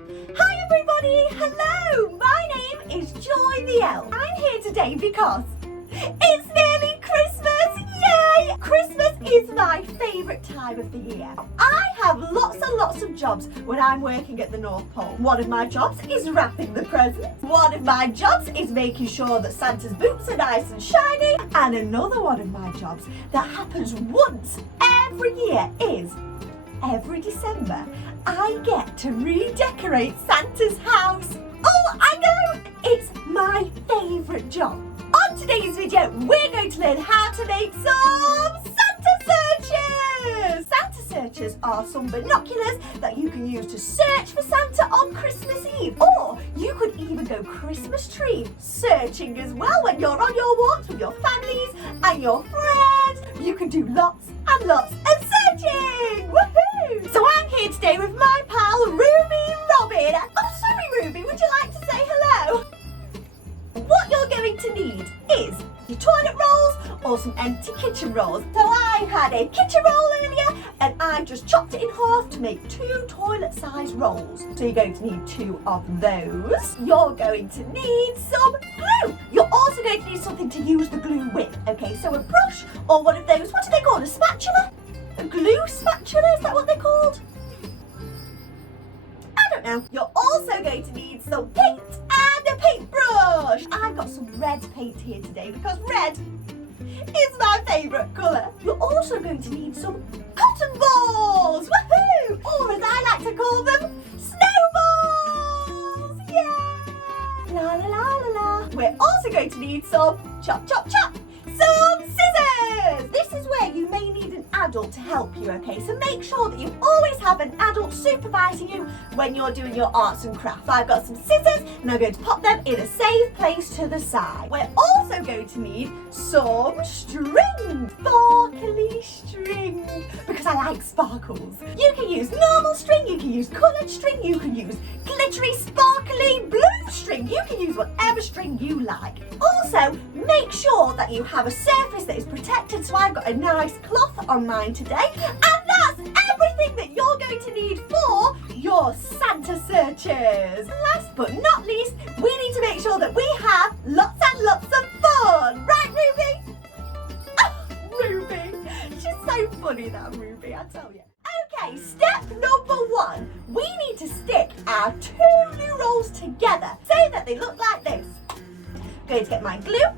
Hi everybody! Hello! My name is Joy the Elf. I'm here today because it's nearly Christmas! Yay! Christmas is my favourite time of the year. I have lots and lots of jobs when I'm working at the North Pole. One of my jobs is wrapping the presents. One of my jobs is making sure that Santa's boots are nice and shiny. And another one of my jobs that happens once every year is every December, I get to redecorate Santa's house. Oh, I know! It's my favourite job. On today's video, we're going to learn how to make some Santa searches. Santa searches are some binoculars that you can use to search for Santa on Christmas Eve. Or you could even go Christmas tree searching as well when you're on your walks with your families and your friends. You can do lots and lots of searching. Woohoo! So I'm here today with my pal Ruby Robin. Oh, sorry Ruby, would you like to say hello? What you're going to need is your toilet rolls or some empty kitchen rolls. So I had a kitchen roll earlier and I just chopped it in half to make 2 toilet size rolls. So you're going to need 2 of those. You're going to need some glue. You're also going to need something to use the glue with. Okay, so a brush or one of those, what are they called, a spatula? A glue spatula, is that what they're called? I don't know. You're also going to need some paint and a paintbrush. I've got some red paint here today because red is my favourite colour. You're also going to need some cotton balls, woohoo! Or as I like to call them, snowballs! Yay! La la la la la. We're also going to need some chop chop chop, some scissors. This is where you may need an adult to help you, okay? So make sure that you always have an adult supervising you when you're doing your arts and crafts. I've got some scissors and I'm going to pop them in a safe place to the side. We're also going to need some string, sparkly string, because I like sparkles. You can use normal string, you can use coloured string, you can use glittery, sparkly blue string. You can use whatever string you like. Also, make sure that you have a surface that is protected. So I've got a nice cloth on mine today. And that's everything that you're going to need for your Santa searches. Last but not least, we need to make sure that we have lots and lots of fun. Right, Ruby? Oh, Ruby. She's so funny, that Ruby, I tell you. Okay, step number 1. We need to stick our 2 glue rolls together so that they look like this. I'm going to get my glue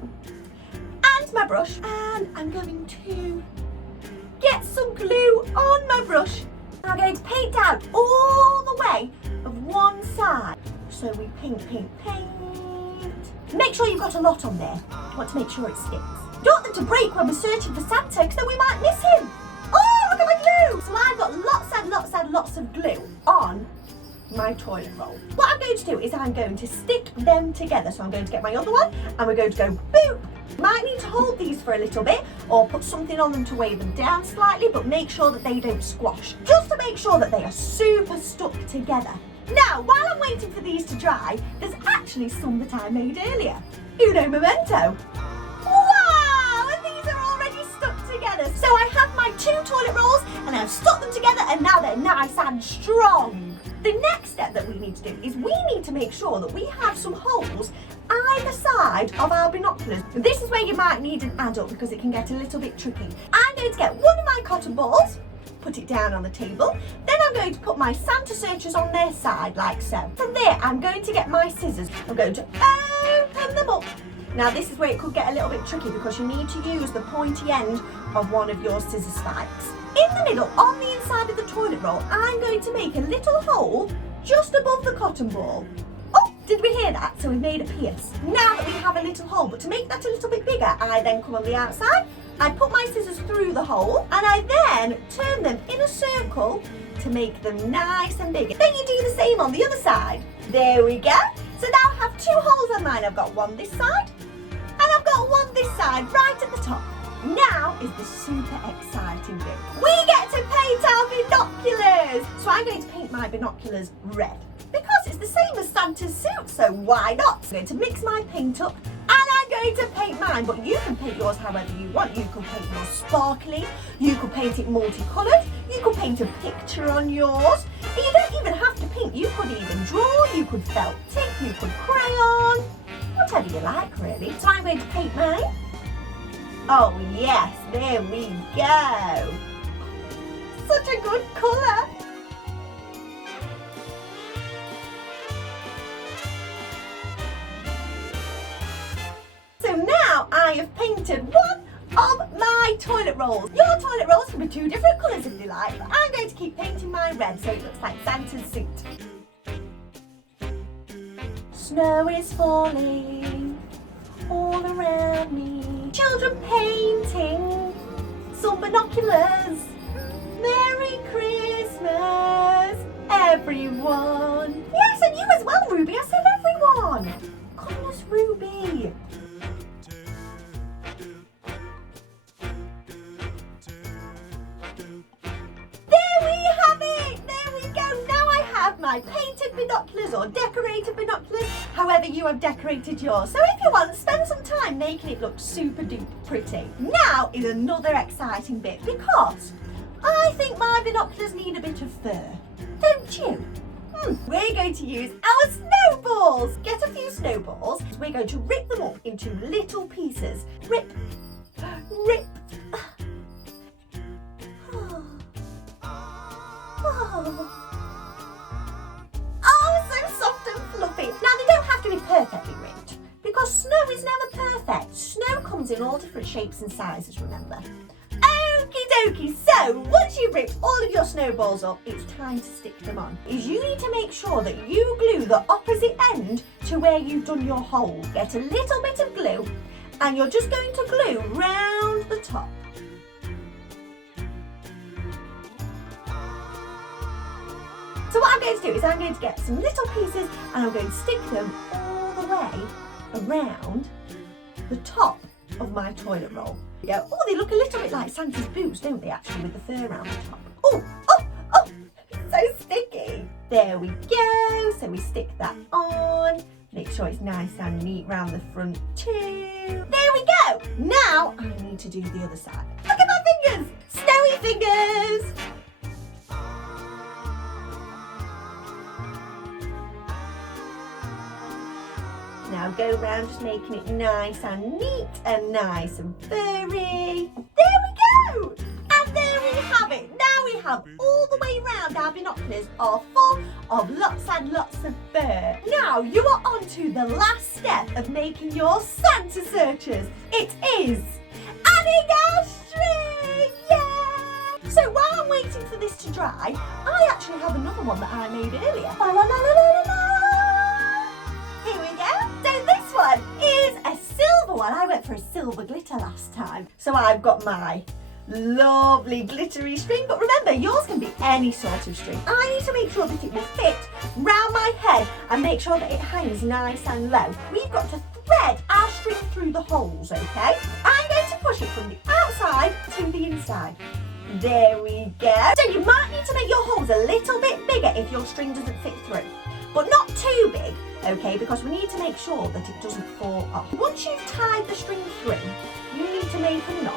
and my brush and I'm going to get some glue on my brush. I'm going to paint out all the way of one side. So we paint. Make sure you've got a lot on there. You want to make sure it sticks. You don't want them to break when we're searching for Santa because then we might miss him. Oh, look at my glue! So I've got lots of glue on my toilet roll. What I'm going to do is I'm going to stick them together. So I'm going to get my other one and we're going to go boop. Might need to hold these for a little bit or put something on them to weigh them down slightly, but make sure that they don't squash. Just to make sure that they are super stuck together. Now, while I'm waiting for these to dry, there's actually some that I made earlier. Uno momento. Wow, and these are already stuck together. So I have my 2 toilet rolls and I've stuck them together and now they're nice and strong. The next step that we need to do is we need to make sure that we have some holes either side of our binoculars. This is where you might need an adult because it can get a little bit tricky. I'm going to get one of my cotton balls, put it down on the table. Then I'm going to put my Santa searches on their side like so. From there, I'm going to get my scissors. I'm going to open them up. Now this is where it could get a little bit tricky because you need to use the pointy end of one of your scissor spikes. In the middle, on the inside of the toilet roll, I'm going to make a little hole just above the cotton ball. Oh, did we hear that? So we made a pierce. Now that we have a little hole, but to make that a little bit bigger, I then come on the outside, I put my scissors through the hole, and I then turn them in a circle to make them nice and big. Then you do the same on the other side. There we go. So now I have 2 holes on mine. I've got one this side, and I've got one this side, right at the top. Now is the super exciting bit. We get to paint our binoculars. So I'm going to paint my binoculars red because it's the same as Santa's suit, so why not? I'm going to mix my paint up and I'm going to paint mine, but you can paint yours however you want. You can paint yours sparkly, you could paint it multicoloured, you could paint a picture on yours, and you don't even have to pink. You could even draw, you could felt tip, you could crayon, whatever you like really. So I'm going to paint mine. Oh yes, there we go. Such a good colour. So now I have painted one of my toilet rolls. Your toilet rolls can be two different colours if you like, but I'm going to keep painting mine red so it looks like Santa's suit. Snow is falling all around me. Children painting, some binoculars. Merry Christmas, everyone. Yes, and you as well, Ruby. I said everyone. Goodness, Ruby. My painted binoculars or decorated binoculars, however you have decorated yours. So if you want, spend some time making it look super duper pretty. Now is another exciting bit because I think my binoculars need a bit of fur, don't you? We're going to use our snowballs. Get a few snowballs. We're going to rip them up into little pieces. Rip, rip. Perfectly ripped, because snow is never perfect. Snow comes in all different shapes and sizes, remember. Okie dokie, so once you've ripped all of your snowballs up, it's time to stick them on. You need to make sure that you glue the opposite end to where you've done your hole. Get a little bit of glue and you're just going to glue round the top. So what I'm going to do is I'm going to get some little pieces and I'm going to stick them all the way around the top of my toilet roll. Oh, they look a little bit like Santa's boots, don't they, actually, with the fur around the top. Oh, so sticky. There we go. So we stick that on. Make sure it's nice and neat round the front too. There we go. Now I need to do the other side. Look at my fingers. Snowy fingers. Now go round, just making it nice and neat and nice and furry. There we go! And there we have it. Now we have all the way round our binoculars are full of lots and lots of fur. Now you are on to the last step of making your Santa searchers. It is adding our string! Yeah! So while I'm waiting for this to dry, I actually have another one that I made earlier. La, la, la, la, la, la, la. Here we go. So this one is a silver one. I went for a silver glitter last time. So I've got my lovely glittery string, but remember, yours can be any sort of string. I need to make sure that it will fit round my head and make sure that it hangs nice and low. We've got to thread our string through the holes, okay? I'm going to push it from the outside to the inside. There we go. So you might need to make your holes a little bit bigger if your string doesn't fit through, but not too big, okay, because we need to make sure that it doesn't fall off. Once you've tied the string through, you need to make a knot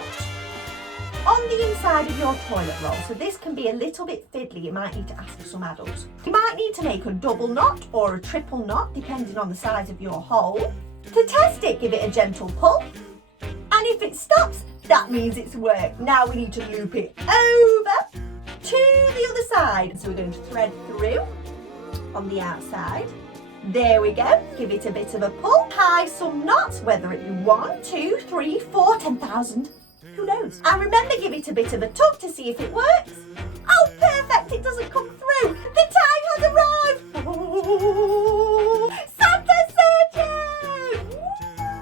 on the inside of your toilet roll. So this can be a little bit fiddly. You might need to ask some adults. You might need to make a double knot or a triple knot, depending on the size of your hole. To test it, give it a gentle pull. And if it stops, that means it's worked. Now we need to loop it over to the other side. So we're going to thread through on the outside. There we go. Give it a bit of a pull. Tie some knots, whether it be 1, 2, 3, 4, 10,000. Who knows? And remember, give it a bit of a tug to see if it works. Oh, perfect. It doesn't come through. The time has arrived. Oh, Santa searching.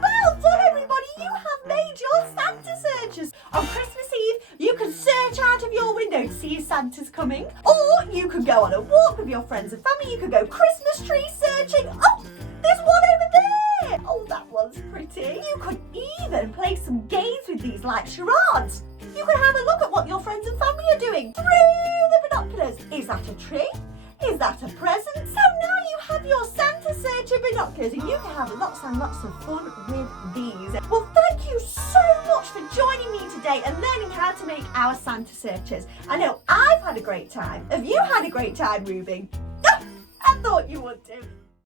Well done, everybody. You have made your Santa searchers. On Christmas Eve, you can search out of your window to see if Santa's coming. Or you could go on a walk with your friends and family. You could go Christmas tree searching. Oh, there's one over there. Oh, that one's pretty. You could even play some games with these like charades. You can have a look at what your friends and family are doing through the binoculars. Is that a tree? Is that a present? So now you have your Santa searcher binoculars and you can have lots and lots of fun with these. Well, thank you so much for joining me today and learning how to make our Santa searchers. I know I've had a great time. Have you had a great time, Ruby? thought you would do.